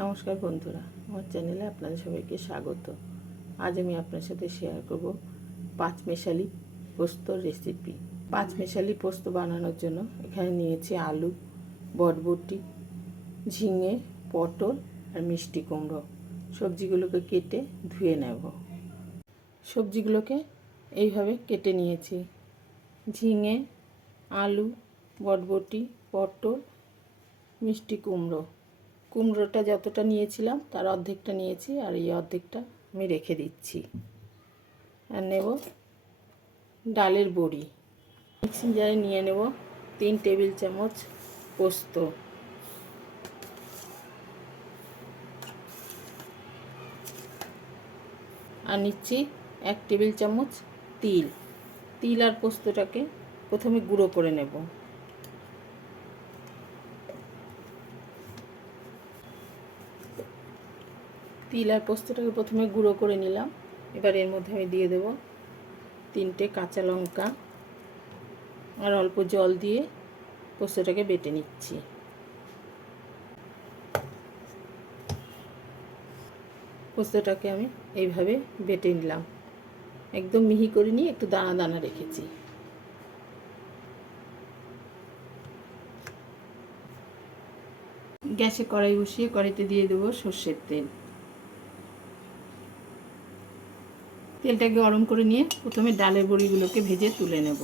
নমস্কার বন্ধুরা, আমার চ্যানেলে আপনাদের সবাইকে স্বাগত। আজ আমি আপনার সাথে শেয়ার করব পাঁচ মেশালি পোস্তর রেসিপি পাঁচ মেশালি পোস্ত বানানোর জন্য এখানে নিয়েছি আলু, বটবটি, ঝিঙে, পটল আর মিষ্টি কুমড়ো। সবজিগুলোকে কেটে ধুয়ে নেব। সবজিগুলোকে এইভাবে কেটে নিয়েছি। ঝিঙে, আলু, বটবটি, পটল, মিষ্টি কুমড়ো। কুমড়োটা যতটা নিয়েছিলাম, তার অর্ধেকটা নিয়েছি আর এই অর্ধেকটা আমি রেখে দিচ্ছি। আর নেব ডালের বড়ি। মিক্সিং জারে নিয়ে নেব তিন টেবিল চামচ পোস্ত। আর নিচ্ছি এক টেবিল চামচ তিল। তিল আর পোস্তটাকে প্রথমে গুঁড়ো করে নেব। তিল আর পোস্তটাকে প্রথমে গুঁড়ো করে নিলাম। এবার এর মধ্যে আমি দিয়ে দেব তিনটে কাঁচা লঙ্কা আর অল্প জল দিয়ে পোস্তটাকে বেটে নিচ্ছি। পোস্তটাকে আমি এইভাবে বেটে নিলাম। একদম মিহি করে নিয়ে একটু দানা দানা রেখেছি। গ্যাসে কড়াই বসিয়ে কড়াইতে দিয়ে দেবো সর্ষের তেল। তেলটাকে গরম করে নিয়ে প্রথমে ডালের বড়িগুলোকে ভেজে তুলে নেব।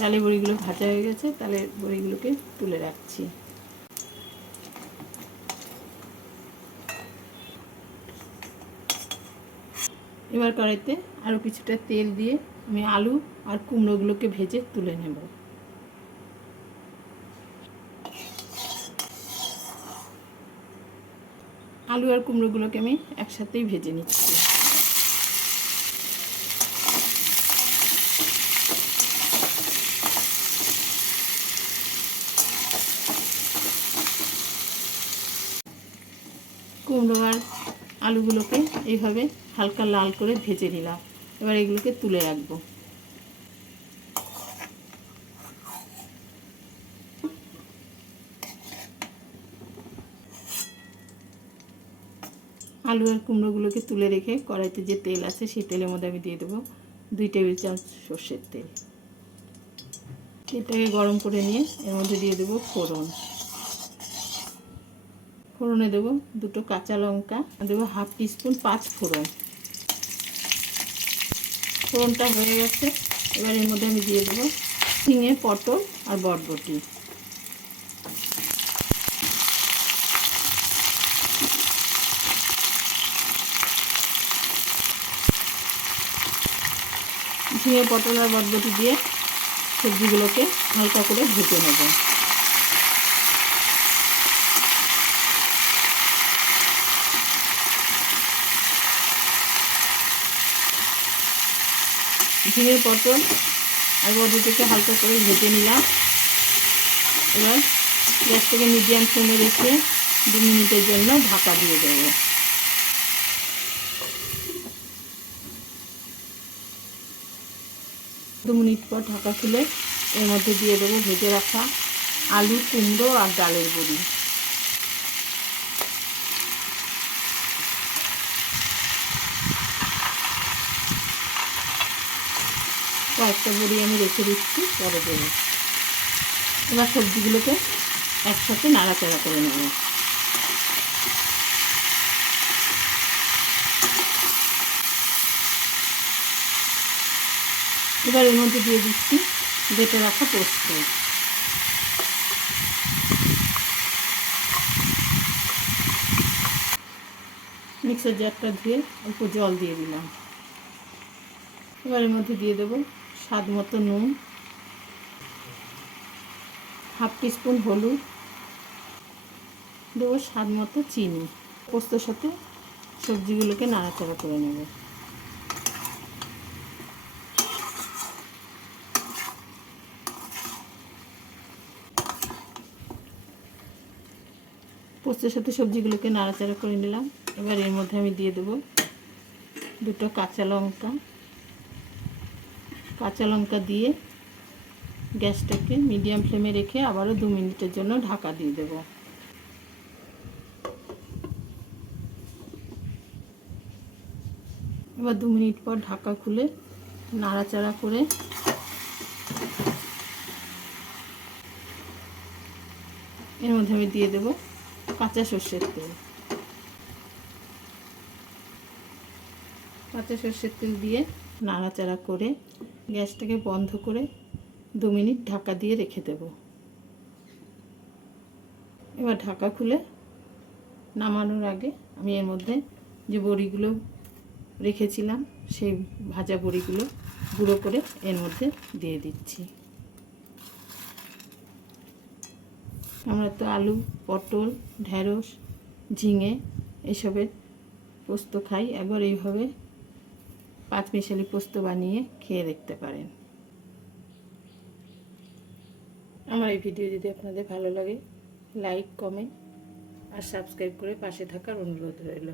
ডালের বড়িগুলো ভাজা হয়ে গেছে, তাহলে বড়িগুলোকে তুলে রাখছি। এবার কড়াইতে আরও কিছুটা তেল দিয়ে আমি আলু আর কুমড়োগুলোকে ভেজে তুলে নেব। আলু আর কুমড়োগুলোকে আমি একসাথেই ভেজে নিচ্ছি। কুমড়ো আর আলুগুলোকে এইভাবে হালকা লাল করে ভেজে নিলাম। এবার এগুলোকে তুলে রাখব। আলু আর কুমড়োগুলোকে তুলে রেখে কড়াইতে যে তেল আছে সেই তেলের মধ্যে আমি দিয়ে দেবো দুই টেবিল চামচ সর্ষের তেল। তেলটাকে গরম করে নিয়ে এর মধ্যে দিয়ে দেবো ফোড়ন। ফোড়নে দেবো দুটো কাঁচা লঙ্কা দেবো হাফ টিস্পুন পাঁচ ফোড়ন। ফোড়নটা হয়ে গেছে। এবার এর মধ্যে আমি দিয়ে দেবো ঝিঙে, পটল আর বটবটি ঝিঙে পটল আর বটবটি দিয়ে সবজিগুলোকে হালকা করে ভেজে নেব। ঝিঙে পটল আর বটবটিকে হালকা করে ভেজে নিলাম। এবার গ্যাসটাকে মিডিয়াম ফ্লেমে রেখে দু মিনিটের জন্য ঢাকা দিয়ে দেবো। দু মিনিট পর ঢাকা খুলে এর মধ্যে দিয়ে দেবো ভেজে রাখা আলু, কুমড়ো আর ডালের বড়ি কয়েকটা বড়ি আমি রেখে দিচ্ছি, পরে দেবো। এবার সবজিগুলোকে একসাথে নাড়াচাড়া করে নেব। এবার এর মধ্যে দিয়ে দিচ্ছি বেটে রাখা পোস্ত মিক্সার জারটা ধুয়ে অল্প জল দিয়ে দিলাম। এবার এর মধ্যে দিয়ে দেবো স্বাদ মতো নুন, হাফ টিস্পুন হলুদ, দেবো স্বাদ মতো চিনি। পোস্তর সাথে সবজিগুলোকে নাড়াচাড়া করে নেব। পোস্তের সাথে সবজিগুলোকে নাড়াচাড়া করে নিলাম। এবার এর মধ্যে আমি দিয়ে দেবো দুটো কাঁচা লঙ্কা। কাঁচা লঙ্কা দিয়ে গ্যাসটাকে মিডিয়াম ফ্লেমে রেখে আবারও দু মিনিটের জন্য ঢাকা দিয়ে দেব। এবার দু মিনিট পর ঢাকা খুলে নাড়াচাড়া করে এর মধ্যে আমি দিয়ে দেব কাঁচা সর্ষের তেল। কাঁচা সর্ষের তেল দিয়ে নাড়াচাড়া করে গ্যাসটাকে বন্ধ করে দু মিনিট ঢাকা দিয়ে রেখে দেব। এবার ঢাকা খুলে নামানোর আগে আমি এর মধ্যে যে বড়িগুলো রেখেছিলাম, সেই ভাজা বড়িগুলো গুঁড়ো করে এর মধ্যে দিয়ে দিচ্ছি। আমরা তো আলু, পটল, ঢেঁড়স, ঝিঙে এসবের পোস্ত খাই। একবার এইভাবে পাঁচমিশালি পোস্ত বানিয়ে খেয়ে দেখতে পারেন। আমার এই ভিডিও যদি আপনাদের ভালো লাগে, লাইক, কমেন্ট আর সাবস্ক্রাইব করে পাশে থাকার অনুরোধ রইল।